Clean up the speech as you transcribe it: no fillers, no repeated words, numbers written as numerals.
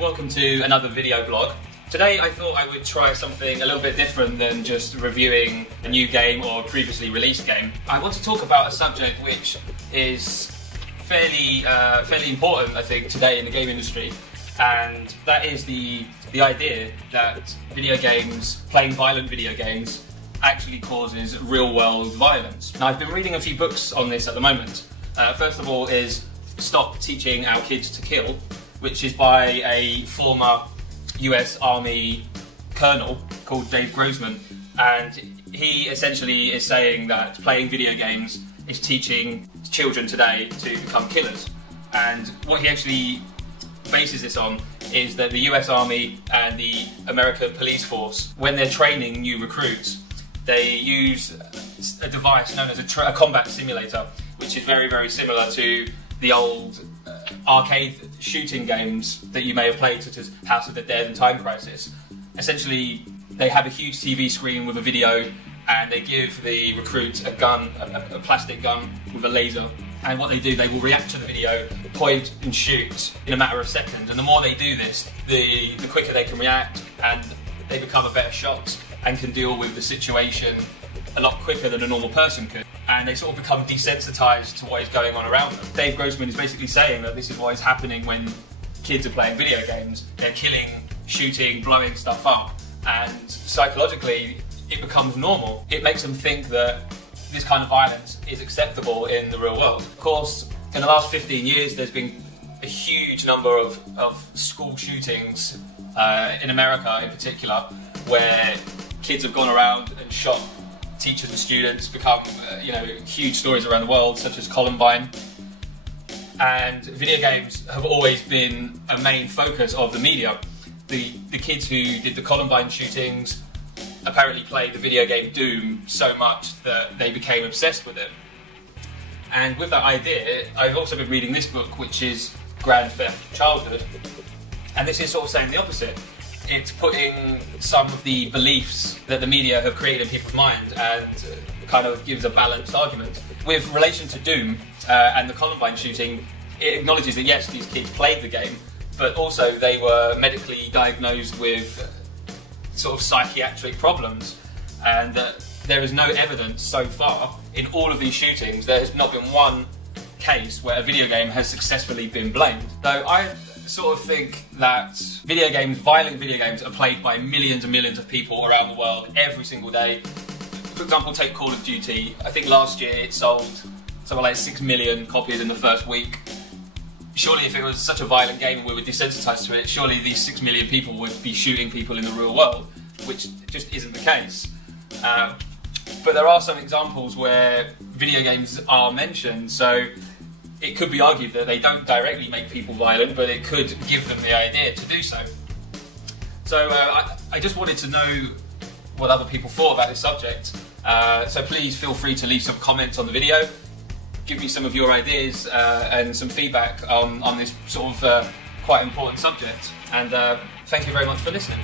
welcome to another video blog. Today I thought I would try something a little bit different than just reviewing a new game or a previously released game. I want to talk about a subject which is fairly important, I think, today in the game industry, and that is the idea that video games, playing violent video games, actually causes real-world violence. Now, I've been reading a few books on this at the moment. First of all is Stop Teaching Our Kids to Kill, which is by a former US Army colonel called Dave Grossman, and he essentially is saying that playing video games is teaching children today to become killers. And what he actually bases this on is that the US Army and the American police force, when they're training new recruits, they use a device known as a combat simulator, which is very, very similar to the old arcade shooting games that you may have played, such as House of the Dead and Time Crisis. Essentially, they have a huge TV screen with a video, and they give the recruit a gun, a plastic gun with a laser. And what they do, they will react to the video, point and shoot in a matter of seconds. And the more they do this, the quicker they can react, and they become a better shot and can deal with the situation a lot quicker than a normal person could. And they sort of become desensitized to what is going on around them. Dave Grossman is basically saying that this is what is happening when kids are playing video games. They're killing, shooting, blowing stuff up, and psychologically it becomes normal. It makes them think that this kind of violence is acceptable in the real world. Of course, in the last 15 years there's been a huge number of school shootings in America in particular, where kids have gone around and shot teachers and students, become huge stories around the world, such as Columbine. And video games have always been a main focus of the media. The kids who did the Columbine shootings apparently played the video game Doom so much that they became obsessed with it. And with that idea, I've also been reading this book, which is Grand Theft Childhood, and this is sort of saying the opposite. It's putting some of the beliefs that the media have created in people's mind and kind of gives a balanced argument. With relation to Doom and the Columbine shooting, it acknowledges that yes, these kids played the game, but also they were medically diagnosed with sort of psychiatric problems, and that there is no evidence so far in all of these shootings. There has not been one case where a video game has successfully been blamed. Though I sort of think that video games, violent video games, are played by millions and millions of people around the world every single day. For example, take Call of Duty. I think last year it sold something like 6 million copies in the first week. Surely if it was such a violent game and we were desensitized to it, surely these 6 million people would be shooting people in the real world, which just isn't the case. But there are some examples where video games are mentioned, so it could be argued that they don't directly make people violent, but it could give them the idea to do so. So I just wanted to know what other people thought about this subject. So please feel free to leave some comments on the video. Give me some of your ideas and some feedback on this sort of quite important subject. And thank you very much for listening.